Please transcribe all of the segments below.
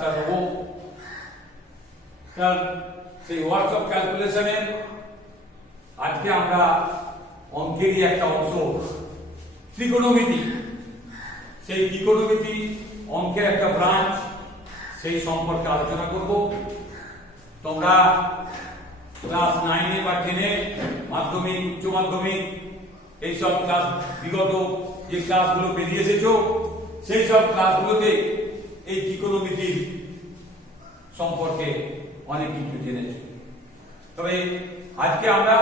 ক্লাসটা দেবো। সেই ওয়ার্কস অফ ক্যালকুলেশনের আজকে আমরা অঙ্কেরই একটা অংশ ত্রিকোণমিতি, সেই ত্রিকোণমিতি অঙ্কের একটা ব্রাঞ্চ, সেই সম্পর্কে আলোচনা করব। তোমরা ক্লাস 9 বা 10 মাধ্যমিক, উচ্চ মাধ্যমিক এইসব ক্লাস, বিগত যে ক্লাসগুলো পেরিয়ে এসেছো সেই সব ক্লাসগুলোতে এই ত্রিকোণমিতির সম্পর্কে অনেক কিছু জেনেছো। তবে আজকে আমরা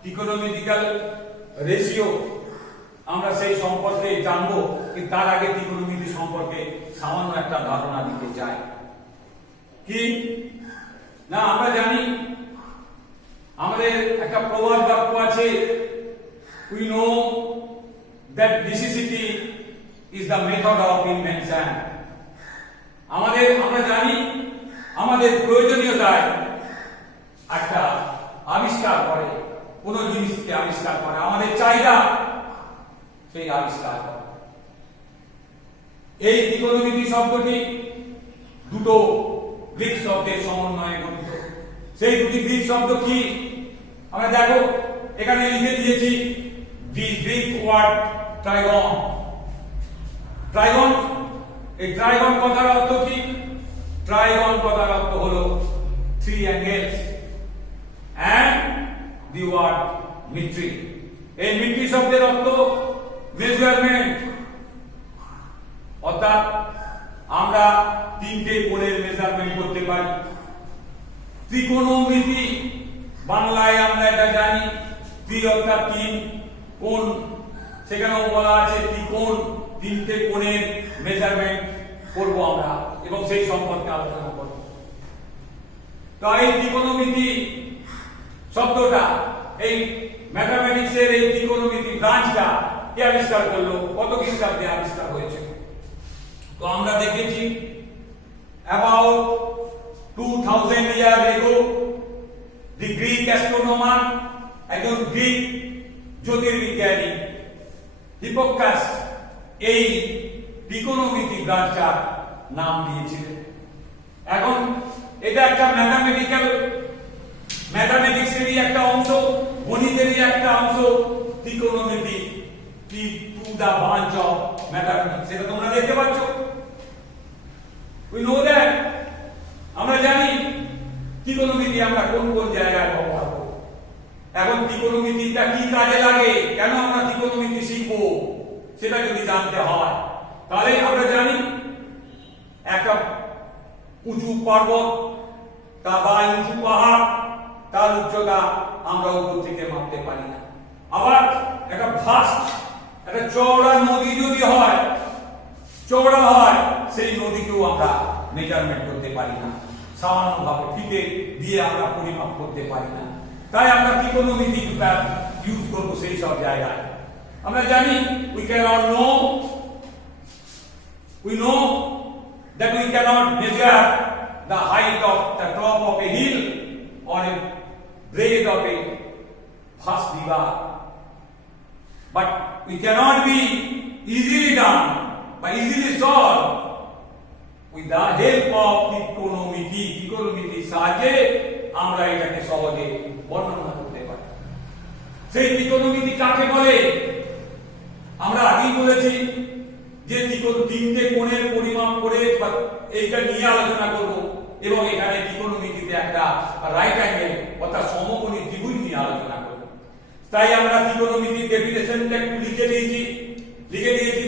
ত্রিকোণমিতিক্যাল রেশিও আমরা সেই সম্পর্কে জানবো, কিন্তু তার আগে ত্রিকোণমিতি সম্পর্কে সামান্য একটা ধারণা দিতে চাই। কি না, আমরা জানি আমাদের একটা প্রবাদ বাক্য আছে, we know that necessity is the method of invention. আমরা জানি আমাদের প্রয়োজনীয়তায় একটা আবিষ্কার করে, কোন জিনিসকে আবিষ্কার করে, আমাদের চাহিদা সেই আবিষ্কার করে। এই ত্রিকোণমিতি শব্দটি দুটো গ্রিক শব্দের সমন্বয়ে গঠিত। সেই দুটি গ্রিক শব্দ কি আমরা দেখো এখানে লিখে দিয়েছি, দি গ্রিক ওয়ার্ড ট্রাইগন। ট্রাইগন, এই ট্রাইগন কথার অর্থ কি? ট্রাইগন কথার অর্থ হলো three angles and the word metry. এই মিট্রি শব্দের অর্থ মেজারমেন্ট, অর্থাৎ আমরা তিনটে কোণের মেজারমেন্ট করতে পারি। ত্রিকোণমিতি বাংলায় আমরা এটা জানি, ত্রি অর্থাৎ তিন, কোণ সেখানেও বলা আছে ত্রিকোণ, তিনটে কোণের মেজারমেন্ট করব আমরা এবং সেই সম্পর্কে আলোচনা করব। তো এই ত্রিকোণমিতি শব্দটা, এই ম্যাথমেটিক্সের এই ত্রিকোণমিতি ব্রাঞ্চটা কে আবিষ্কার করলো, কত খ্রিস্টাব্দে আবিষ্কার হয়েছে? তো আমরা দেখেছি about 2000 years ago the Greek astronomer, একজন গ্রিক জ্যোতির্বিজ্ঞানী হিপোক্রাটাস এই ত্রিকোণমিতি ব্রাঞ্চটার নাম দিয়েছিলেন। এখন এটা একটা ম্যাথমেটিক্সেরই একটা অংশ, গণিতেরই একটা অংশ। ত্রিকোণমিতি কি to the branch of mathematics, সেটা তোমরা দেখতে পাচ্ছ। উই নো দ্যাট, আমরা জানি ত্রিকোণমিতি আমরা কোন কোন জায়গায় ব্যবহার করব। এখন ত্রিকোণমিতিটা কি কাজে লাগে, কেন আমরা ত্রিকোণমিতি শিখবো, সেটা যদি জানতে হয় তাহলে আমরা জানি একটা উঁচু পর্বত বা উঁচু পাহাড়, তার উচ্চতা আমরা উপর থেকে মাপতে পারি না। আবার একটা ভাস্ট, একটা চওড়া নদী যদি হয়, চওড়া হয়, সেই নদীকেও আমরা মেজারমেন্ট করতে পারি না, সামান্যভাবে ফিতে দিয়ে আমরা পরিমাপ করতে পারি না। তাই আমরা ত্রিকোণমিতি ইউজ করবো সেই সব জায়গায়। আমরা জানি we know that we cannot measure the height of the top of a hill or a breadth of a vast river, but we cannot be easily done by easily solved with the help of ত্রিকোণমিতি। ত্রিকোণমিতির সাহায্যে আমরা এটাকে সহজে বর্ণনা করতে পারি। সেই ত্রিকোণমিতি কাকে বলে? আমরা আগেই বলেছি যে তিনটে কোণের পরিমাপ করে এইটা নিয়ে আলোচনা করব, এবং এখানে ত্রিকোণমিতিতে একটা রাইট অ্যাঙ্গেল অর্থাৎ সমকোণী ত্রিভুজ নিয়ে আলোচনা করব। তাই আমরা ত্রিকোণমিতির ডেফিনেশনটা একটু লিখে দিয়েছি।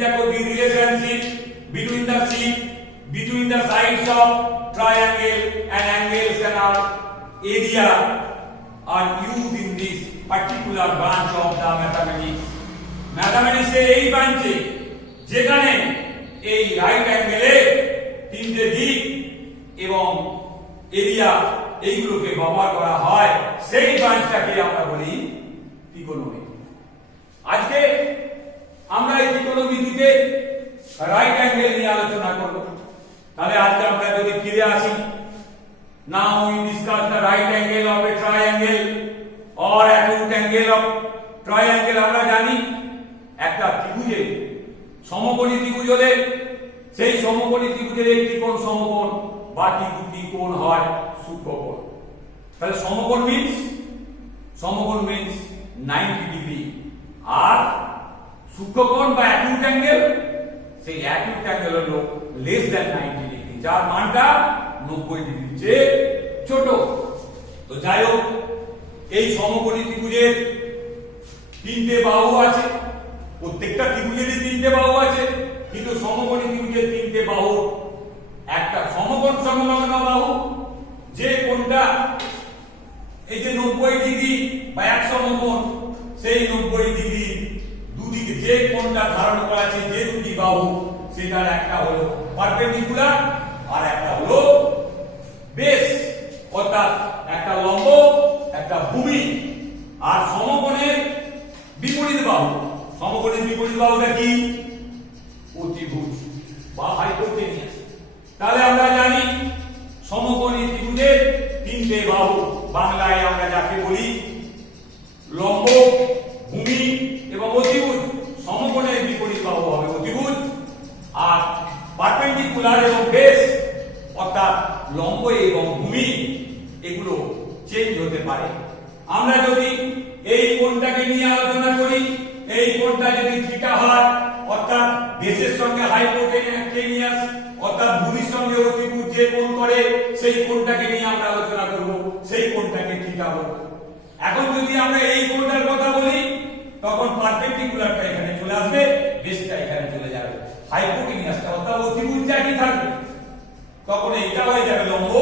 দেখো, the relationship between the sides of triangle and angles and our area are used in this particular branch of the mathematics. Mathematics এর এই ব্রাঞ্চে যেখানে এই রাইট অ্যাঙ্গেলে তিনটে দিক এবং এরিয়া এইগুলোকে ব্যবহার করা হয়, সেই ব্রাঞ্চটাকে আমরা বলি ত্রিকোণমিতি। আজকে আমরা এই ত্রিকোণমিতিতে রাইট অ্যাঙ্গেল নিয়ে আলোচনা করব। তাহলে আজকে আমরা যদি ফিরে আসি, now we discuss the right angle of a triangle or acute angle of triangle. আমরা জানি একটা ত্রিভুজে, সমকোণী ত্রিভুজ হলে সেই সমকোণী ত্রিভুজের একটি কোণ সমকোণ, বাকি দুটি কোণ হয় সূক্ষ্মকোণ। তাহলে সমকোণ মিন্স 90 ডিগ্রি, আর সূক্ষ্মকোণ বা অ্যাকিউট অ্যাঙ্গেল, সেই অ্যাকিউট অ্যাঙ্গেল হলো লেস দ্যান 90 ডিগ্রি, যার মানটা 90 ডিগ্রির চেয়ে ছোট। তো যাই হোক, এই সমকোণী ত্রিভুজের তিনটে বাহু আছে, প্রত্যেকটা ত্রিভুজেরই তিনটে বাহু আছে, কিন্তু সমকোণী ত্রিভুজের তিনটে বাহু, একটা সমকোণ সংলগ্ন বাহু, যে কোণটা এই যে 90 ডিগ্রি বা এক সমকোণ, সেই 90 ডিগ্রি দুদিকে যে কোণটা ধারণ করা আছে, যে দুটি বাহু, সেটার একটা হলো পারপেন্ডিকুলার আর একটা হলো বেস, অর্থাৎ একটা লম্ব একটা ভূমি। আর সমকোণের বিপরীত বাহু, সমকোণের বিপরীত বাহুটা কি? অতিভুজ বা হাইপোটেনিয়াস। তাহলে আমরা জানি সমকোণী ত্রিভুজের তিনটে বাহু, বাংলায় আমরা যাকে বলি লম্ব, ভূমি এবং অতিভুজ। সমকোণের বিপরীত বাহু হবে অতিভুজ, আর পারপেন্ডিকুলার এবং বেস অর্থাৎ লম্ব এবং ভূমি এগুলো চেঞ্জ হতে পারে। আমরা যদি এই কোণটাকে নিয়ে আলোচনা করি, এই কোণটা যদি থিটা হয়, অর্থাৎ বেসের সঙ্গে হাইপোটেনিয়াস অর্থাৎ ভূমির সঙ্গে অতিভুজ যে কোণ করে, সেই কোণটাকে নিয়ে আমরা আলোচনা করব, সেই কোণটাকে থিটা বলবো। এখন যদি আমরা এই কোণটার কথা বলি, তখন পারপেন্ডিকুলারটা এখানে চলে আসবে, বেসটা এখানে চলে যাবে, হাইপোটেনিয়াসটা অর্থাৎ অতিভুজ জায়গায় থাকবে, তখন এইটা হয়ে যাবে লম্ব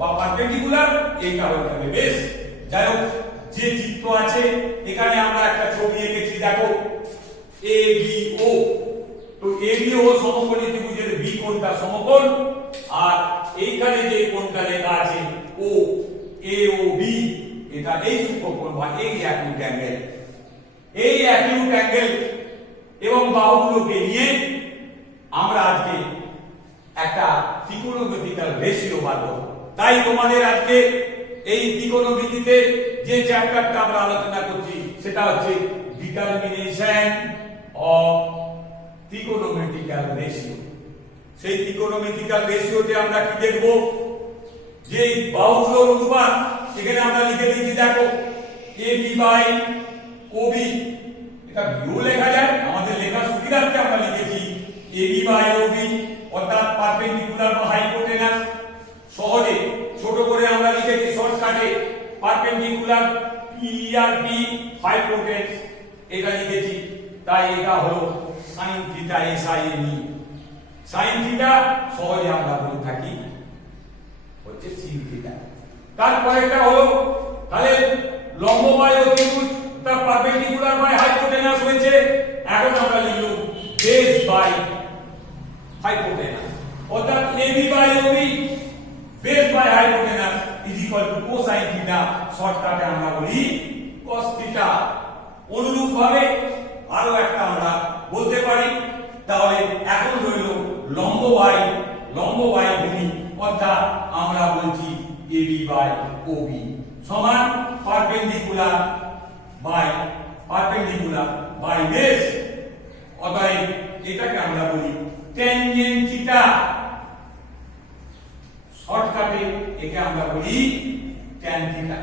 বা পারপেন্ডিকুলার, এইটা হয়ে যাবে বেস। যাই হোক, যে চিত্র আছে এখানে আমরা একটা ছবি এঁকেছি, দেখো ABO। তো ABO সমকোণী ত্রিভুজের বি কোণটা সমকোণ, আর এইখানে যে কোণটা লেখা আছে O AOB, এটা এই সূক্ষ্মকোণ বা এই অ্যাকিউট অ্যাঙ্গেল। এই অ্যাকিউট অ্যাঙ্গেল এবং বাহুগুলোকে নিয়ে আমরা আজকে একটা ত্রিকোণমিতিক্যাল রেশিও পাবো। তাই তোমাদের আজকে এই ত্রিকোণমিতিতে যে চ্যাপ্টারটা আমরা আলোচনা করছি, সেটা হচ্ছে ডিটারমিনেশন অফ ত্রিকোণমিতিক্যাল রেশিও। সেই ত্রিকোণমিতিক্যাল রেশিওতে আমরা কি দেখব? যে বাহুগুলোর অনুপাত এখানে আমরা লিখে দিয়েছি, দেখো AB বাই OB, এটা বিও লেখা যায়, আমাদের লেখার সুবিধার্থে আমরা লিখেছি AB বাই OB, অর্থাৎ পারপেন্ডিকুলার বা হাইপোটেনাস। সহজে ছোট করে আমরা লিখেছি শর্টকাটে পারপেন্ডিকুলার PERP, হাইপোটেনাস এটা লিখেছি। তাই এটা হলো sin theta SINE। sin theta সহজে আমরা বলে থাকি হচ্ছে sin থিটা। তারপরেটা হলো তাহলে লম্ব বাই অতিভুজ, তার পারপেন্ডিকুলার বাই হাইপোটেনাস হয়েছে। এখন আমরা লিখব বেস বাই হাইপোটেনাস, অর্থাৎ AB বাই OB base by hypotenuse is equal to cosine theta, শর্টকাটে আমরা বলি cos থিটা। অনুরূপ ভাবে আরো একটা আমরা বলতে পারি, তাহলে এখন রইল লম্ব বাই ভূমি, অর্থাৎ আমরা বলছি AB বাই OB সমান পারপেন্ডিকুলার বাই বেস, অতএব এটাকে আমরা বলি ট্যানজেন্ট থিটা, শর্টকাটে একে আমরা বলি ট্যান থিটা।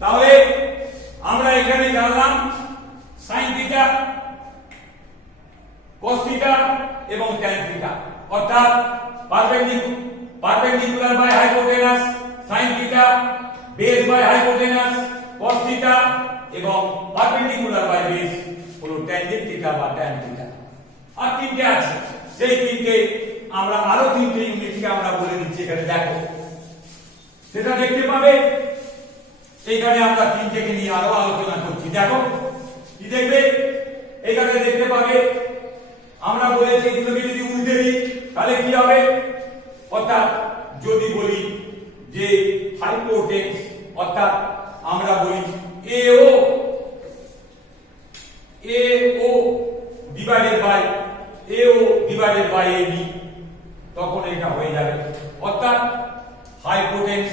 তাহলে আমরা এখানে জানলাম sin থিটা, cos থিটা এবং tan থিটা, অর্থাৎ perpendicular by hypotenuse sin theta, base by hypotenuse cos theta এবং পারপেন্ডিকুলার বাই বেস হলো ট্যানজেন্ট থিটা বা tan থিটা। আর তিনটে আছে, সেই তিনটে আমরা আরো তিনটে ইউনিটকে আমরা বলে দিচ্ছি এখানে, দেখো সেটা দেখতে পাবে। এইখানে আমরা তিনটেকে নিয়ে আরো আলোচনা করছি, দেখো কি দেখবে এখানে দেখতে পাবে। আমরা বলেছি এগুলোকে যদি উল্টে দিই তাহলে কি হবে, অর্থাৎ যদি বলি যে হাইপোটেনাস, অর্থাৎ আমরা বলি AO ডিভাইডেড বাই AB, তখন এটা হয়ে যাবে, অর্থাৎ হাইপোটেনাস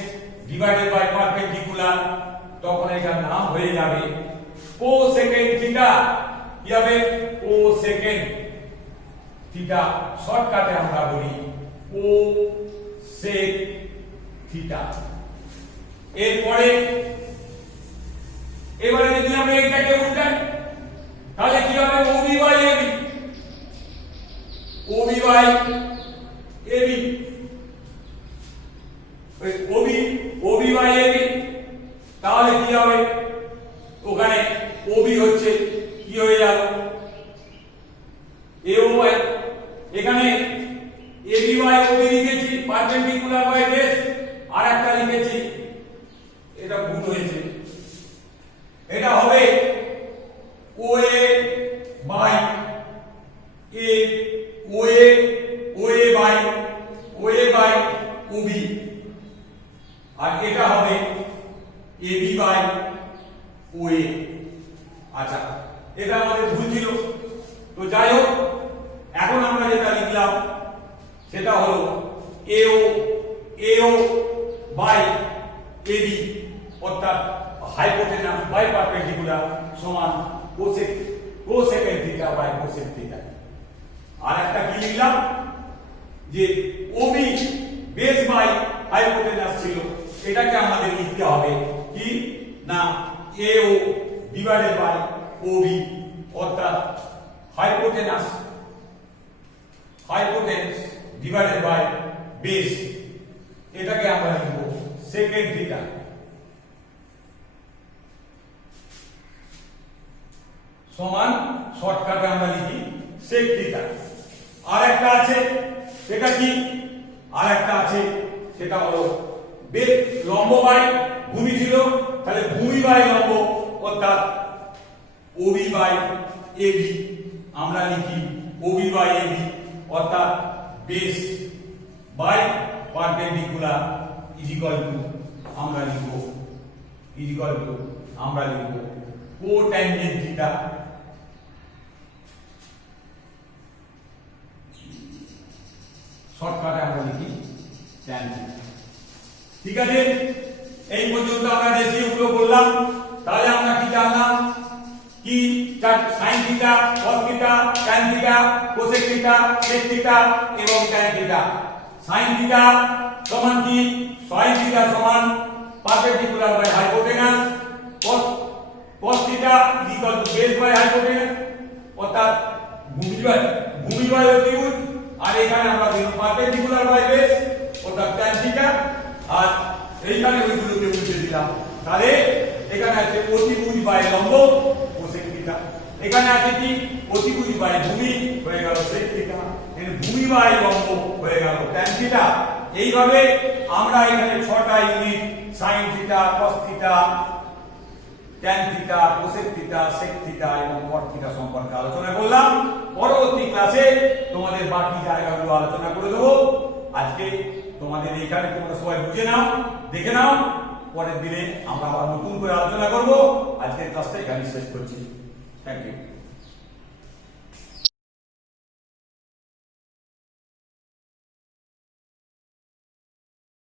ডিভাইডেড বাই পারপেন্ডিকুলার, তখন এটার নাম হয়ে যাবে কোসেকেন্ড থিটা। কি হবে? কোসেকেন্ড থিটা শর্টকাটে আমরা বলি ও সেক থিটা। এরপরে এবারে যদি আমরা এটাকে উল্টাই তাহলে কি হবে OB by AB, OB by AB, OB by AB, তাহলে কি হবে ওখানে ওবি হচ্ছে কি হয়ে গেল এও বাই, এখানে এবি বাই ওবি লিখেছি পারপেন্ডিকুলার বাই বেস, আর একটা লিখেছি এটা ভুল হয়েছে, এটা হবে OA by A, OA by OB, আর এটা হবে এবি বাই ওএ। আচ্ছা এটা আমাদের ভুল ছিল, তো যাই হোক এখন আমরা যেটা লিখলাম সেটা হলো এও বাই এবি অর্থাৎ হাইপোটেনাস বাই পারপেন্ডিকুলার সমান cosec theta by cosec theta. আর একটা কি লিখলাম যে ওবি বেস বাই হাইপোটেনাস ছিল, এটাকে আমাদের লিখতে হবে কি না এও ডিভাইডেড বাই ওবি অর্থাৎ হাইপোটেনাস ডিভাইডেড বাই বেস, এটাকে আমরা লিখব সেকেন্ড থিটা সমান শর্টকাটে আমরা লিখি সেক থিটা। আর একটা আছে সেটা কি, আর একটা আছে সেটা হলো লম্ব বাই ভূমি ছিল, তাহলে ভূমি বাই লম্ব অর্থাৎ ওবি বাই এবি, আমরা লিখি ওবি বাই এবি অর্থাৎ base by perpendicular is equal to আমরা লিখব কোট্যানজেন্ট থিটা শর্টকাটে আমরা লিখি ট্যান থিটা। ঠিক আছে, এই পর্যন্ত আমরা রেশিওগুলো বললাম। তাহলে আমরা কি জানলাম কি sin theta cos theta tan theta cosec theta sec theta এবং tan থিটা। sin থিটা সমান কি sin থিটা সমান perpendicular by hypotenuse, cos theta equal to base by hypotenuse অর্থাৎ ভূমি বাই অতিভুজ, আর এখানে আমরা দিলাম পারপেন্ডিকুলার বাই বেস অর্থাৎ tan থিটা, আর এইখানে ওইগুলোকে উল্টে দিলাম। তাহলে এখানে আছে অতিভুজ বাই লম্ব কোসেক থিটা, এখানে আছে কি অতিভুজ বাই ভূমি হয়ে গেল sec থিটা, এখানে ভূমি বাই লম্ব হয়ে গেল tan থিটা। এইভাবে আমরা এখানে 6টা unit sin theta cos theta tan theta cosec theta sec theta এবং cot থিটা সম্পর্কে আলোচনা করলাম। পরবর্তী ক্লাসে তোমাদের বাকি জায়গাগুলো আলোচনা করে দেবো। আজকে তোমাদের এইখানে তোমরা সবাই বুঝে নাও, দেখে নাও, পরের দিনে আমরা আবার নতুন করে আলোচনা করব। আজকের ক্লাসটা এখানে শেষ করছি। Thank you.